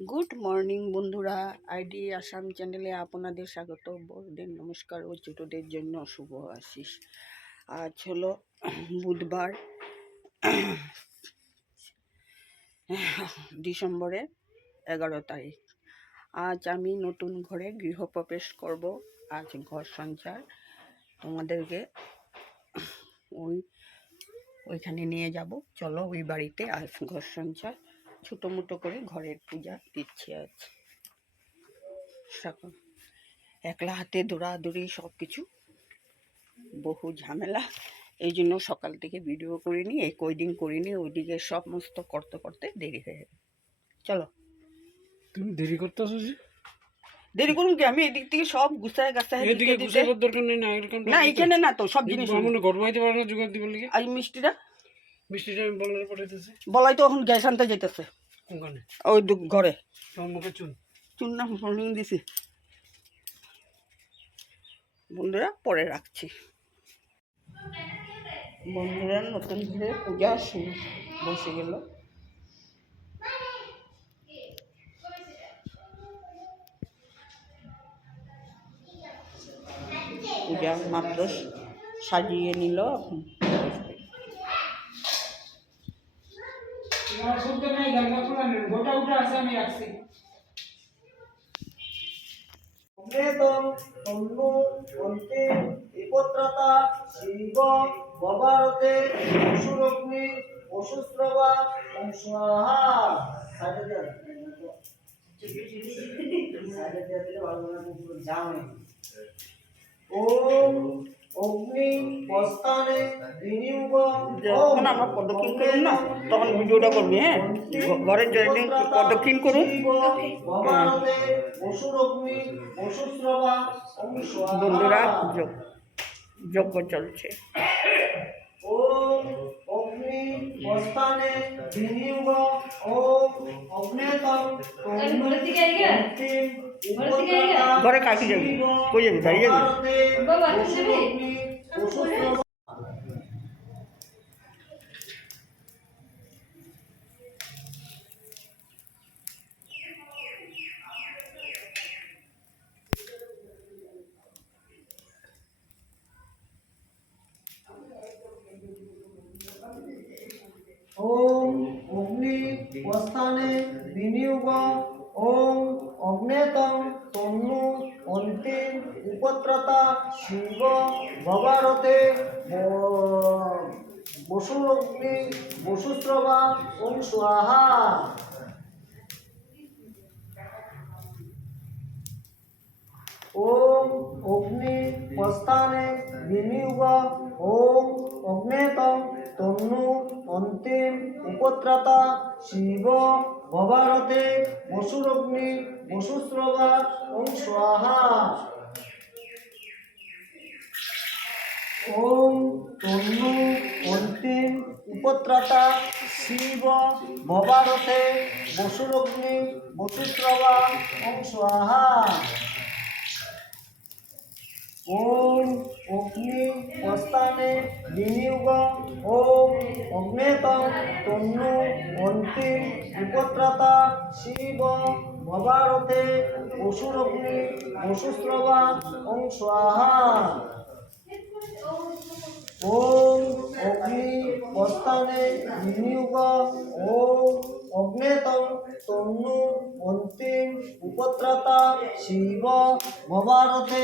Good morning বন্ধুরা, ID Assam চ্যানেলে আপনাদের স্বাগত। বড়দের নমস্কার ও ছোটদের জন্য শুভ আশিস। আজ হলো বুধবার, ডিসেম্বরের 11 তারিখ। আজ আমি নতুন ঘরে গৃহপ্রবেশ করব। আজ ঘর সঞ্চার, তোমাদেরকে ওইখানে নিয়ে যাব। চলো ওই বাড়িতে আজ ঘর সঞ্চার, ছোটো মোটো করে ঘরের পূজা দিচ্ছি। আজ সকাল একলা হাতে দৌড়াদৌড়ি সব কিছু, বহু ঝামেলা, এই জন্য সকাল থেকে ভিডিও করিনি। এই কয়দিন করিনি, ওইদিকে সমস্ত করতে করতে দেরি হয়ে যাবে। চলো। তুমি দেরি করতেছো যে? দেরি করুন কি, আমি এদিক থেকে সব গুছায় গাছায় এদিকে গুছাবার দরকার নেই না, এরকম না, এখানে না তো সব জিনিস আমরা ঘর বাইতে পারে না জোগাড় দিবার লাগে। আজ মিষ্টিটা আমি বলার পাঠাইতেছি, বলাই তো এখন গ্যাস আনতে যেতেছে। কোনখানে? ওই ঘরে তোমার মুখে চুন চুন না ফোন দিছি। বন্ধুরা পরে রাখছি। বন্ধুরা নতুন ঘরে পূজা শুরু বসে গেল। পূজা মাত্র সাজিয়ে নিল। শিব ভবারতে পশুরগ্নি পশুস্রবা স্বাহা। ওম অগ্নি বস্তানে বিনিয়োগ। যখন আমরা প্রদক্ষিণ করুন না, তখন ভিডিওটা করবি। হ্যাঁ, ঘরের জন্য প্রদক্ষিণ করুন। বন্ধুরা যজ্ঞ চলছে। ওম অগ্নি বস্তানে বিনিয়োগ। ওম অগ্নেতম ঘরে কাকি যাবি, কই যাবি, বাড়ি যাবি? ওম অগ্নি বস্তানে বিনিয়োগ। ওম অগ্নেতম তন্নু অন্তিম উপত্রতা শিব ভবারতে বসুরগ্নি বসুস্রবা ওম স্বাহা। ওম অগ্নি বস্তানে বিনিয়োগ। ওম অগ্নেতম তন্নু অন্তিম উপত্রতা শিব ভবারতে বসুরগ্নি বসুস্রবা ওম স্বাহা। ওম তন্নু অন্তিম উপত্রতা শিব ভবারতে বসুরগ্নি বসুস্রবা ওম স্বাহা। ওম অগ্নি বস্তানে বিনিয়োগ। ওম অগ্নেতম তন্নু অন্তিম উপত্রতা শিব ভবারতে বসুরগ্নি বসুস্রবা ওম স্বাহা। ওম অগ্নি বস্তানে বিনিয়োগ। ওম অগ্নেতম তন্নু অন্তিম উপত্রতা শিব ভবারতে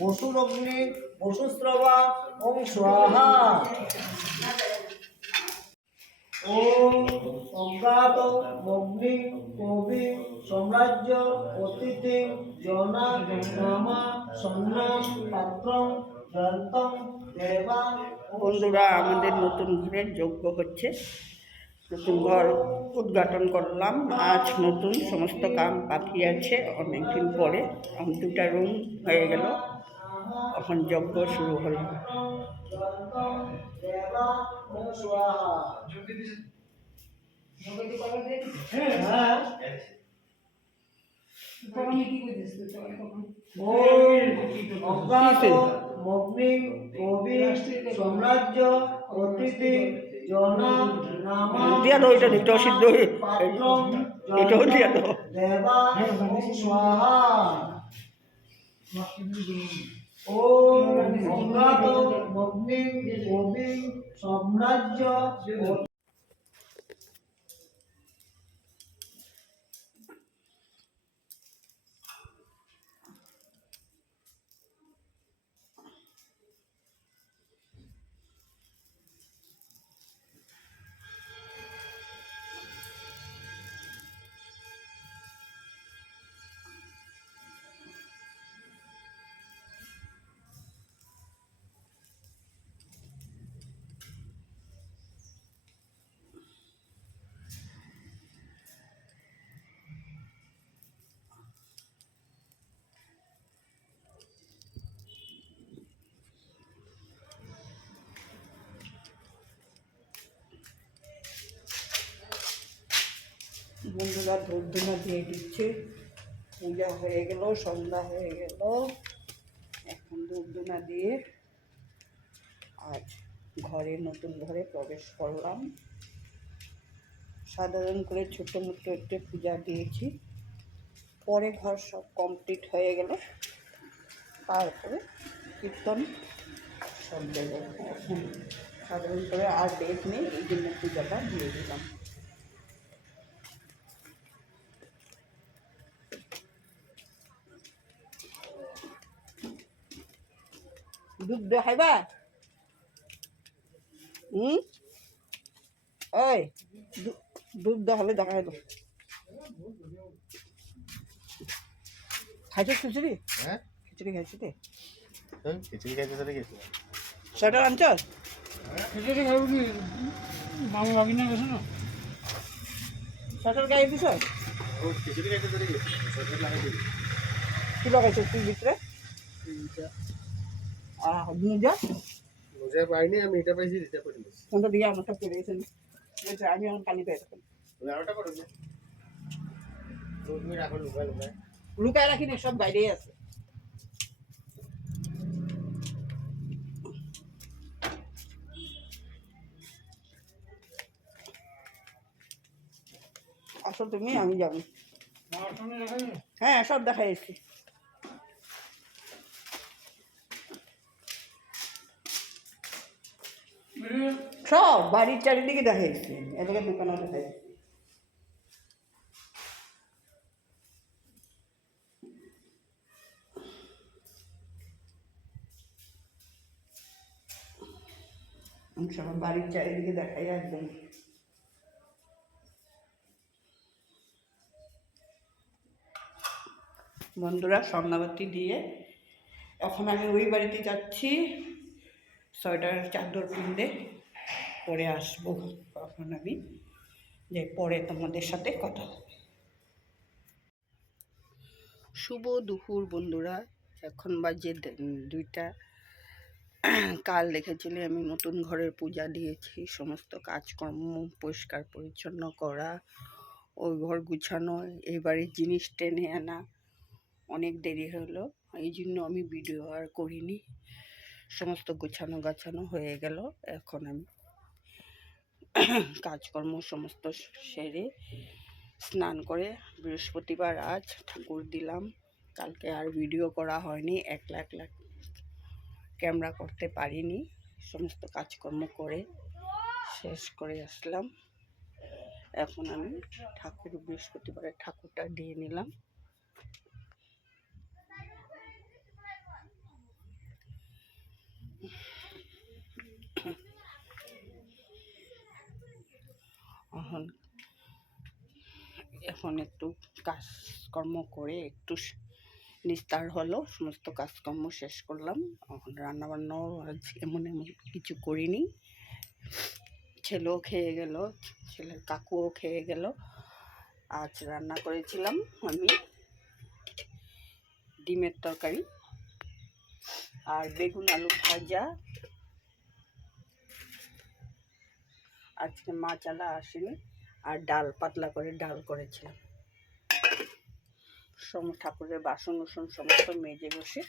বসুরগ্নি বসুস্রবা ওম স্বাহা। ওম অজ্ঞাত অগ্নি কবি সাম্রাজ্য অতিথি জনা নামা সন্ন্যাম পাত্রম যন্তম দেবা। বন্ধুরা, আমাদের নতুন ঘরের যজ্ঞ হচ্ছে। নতুন ঘর উদ্ঘাটন করলাম আজ। নতুন সমস্ত কাম বাকি আছে অনেকদিন পরে। দুটা রুম হয়ে গেল, এখন যজ্ঞ শুরু হলো। অজ্ঞাত অগ্নি কবি সাম্রাজ্য অতিথি দিয়া দাও, এটা এটাও সিদ্ধ হয়ে, এটাও দিয়া দাও। সম্রাজ্য বন্ধুরা ধূপ ধুনা দিয়ে দিচ্ছে, পূজা হয়ে গেল, সন্ধ্যা হয়ে গেল। এখন ধূপ ধুনা দিয়ে আজ ঘরে, নতুন ঘরে প্রবেশ করলাম। সাধারণ করে ছোটো মোটো একটু পূজা দিয়েছি, পরে ঘর সব কমপ্লিট হয়ে গেল, তারপরে কীর্তন সব দেব। এখন সাধারণ করে আর ডেট নেই, এই জন্য পূজাটা দিয়ে দিলাম। দুধ দেখাইবা? এই দুধ দেখালে দেখাই দাও। খাইছো খিচুড়ি? হ্যাঁ খিচুড়ি খাইছি রে। খিচুড়ি খাইতে চলে গেছে। সোয়েটার আনছ? খিচুড়ি খাবো কি? মামা ভাগিনা গেছে না? সোয়েটার গায়ে দিছ? ও খিচুড়ি খাইতে চলে গেছে, সোয়েটার লাগাই দিবি। কি লাগাইছো তুই ভিতরে? মোজা? মোজায় পাইনি, আমি এটা পাইছি, এটা করে নিচ্ছি। কোনটা দিয়ে আমারটা পরে গেছে, আমি আমার কালি পেয়ে থাকি। তুমি আরোটা করো না, তুমি রাখো লুকায় লুকায়। লুকায় রাখিনি, সব বাইরেই আছে। আসো তুমি, আমি যাবো। মার সামনে রাখা যায়? হ্যাঁ, সব দেখাই এসছি। সব বাড়ির চারিদিকে দেখাই এসছি, এদিকে দোকানে দেখাই এসছি। সব বাড়ির চারিদিকে দেখাই একদম। বন্ধুরা সন্ধ্যাবাতি দিয়ে এখন আমি ওই বাড়িতে যাচ্ছি, সোয়েটার চাদর কিনতে, পরে আসবো। তখন আমি যে পরে তোমাদের সাথে কথা হবে। শুভ দুপুর বন্ধুরা, এখন বাজে 2টা। কাল দেখেছিলি আমি নতুন ঘরের পূজা দিয়েছি, সমস্ত কাজকর্ম পরিষ্কার পরিচ্ছন্ন করা, ওই ঘর গুছানো, এই বাড়ির জিনিস টেনে আনা, অনেক দেরি হলো, এই জন্য আমি ভিডিও আর করিনি। সমস্ত গোছানো গাছানো হয়ে গেল, এখন আমি কাজকর্ম সমস্ত সেরে স্নান করে, বৃহস্পতিবার আজ ঠাকুর দিলাম। কালকে আর ভিডিও করা হয়নি, একলা ক্যামেরা করতে পারিনি। সমস্ত কাজকর্ম করে শেষ করে আসলাম। এখন আমি বৃহস্পতিবারের ঠাকুরটা দিয়ে নিলাম। এখন একটু কাজকর্ম করে একটু নিস্তার হলো, সমস্ত কাজকর্ম শেষ করলাম। এখন রান্নাবান্নাও আজ এমন কিছু করিনি, ছেলেও খেয়ে গেল, ছেলের কাকুও খেয়ে গেল। আজ রান্না করেছিলাম আমি ডিমের তরকারি আর বেগুন আলু ভাজা। আজকে মাছ আলা আসেনি, আর ডাল, পাতলা করে ডাল করেছিলাম। ঠাকুরের বাসন সমস্ত মেজে বসে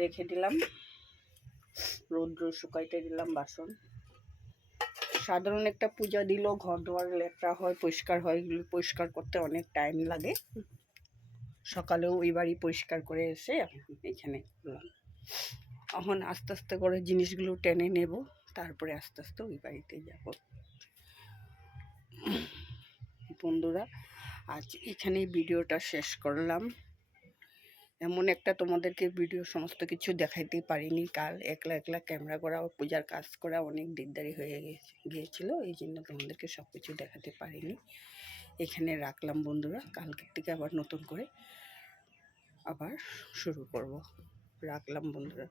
রেখে দিলাম, রৌদ্র শুকাইতে দিলাম বাসন। সাধারণ একটা পূজা দিল, ঘর দুয়ার লেপটা হয়, পরিষ্কার হয়, এগুলো পরিষ্কার করতে অনেক টাইম লাগে। সকালেও ওই বাড়ি পরিষ্কার করে এসে এখানে করলাম। এখন আস্তে আস্তে করে জিনিসগুলো টেনে নেব, তারপরে আস্তে আস্তে ওই বাড়িতে যাব। বন্ধুরা, আজ এখানেই ভিডিওটা শেষ করলাম। এমন একটা তোমাদেরকে ভিডিও সমস্ত কিছু দেখাইতে পারিনি। কাল একলা একলা ক্যামেরা করা, পূজার কাজ করা অনেক দেরি হয়ে গিয়েছিল, এই জন্য তোমাদেরকে সব কিছু দেখাতে পারিনি। এখানে রাখলাম বন্ধুরা, কালকের থেকে আবার নতুন করে আবার শুরু করব। রাখলাম বন্ধুরা।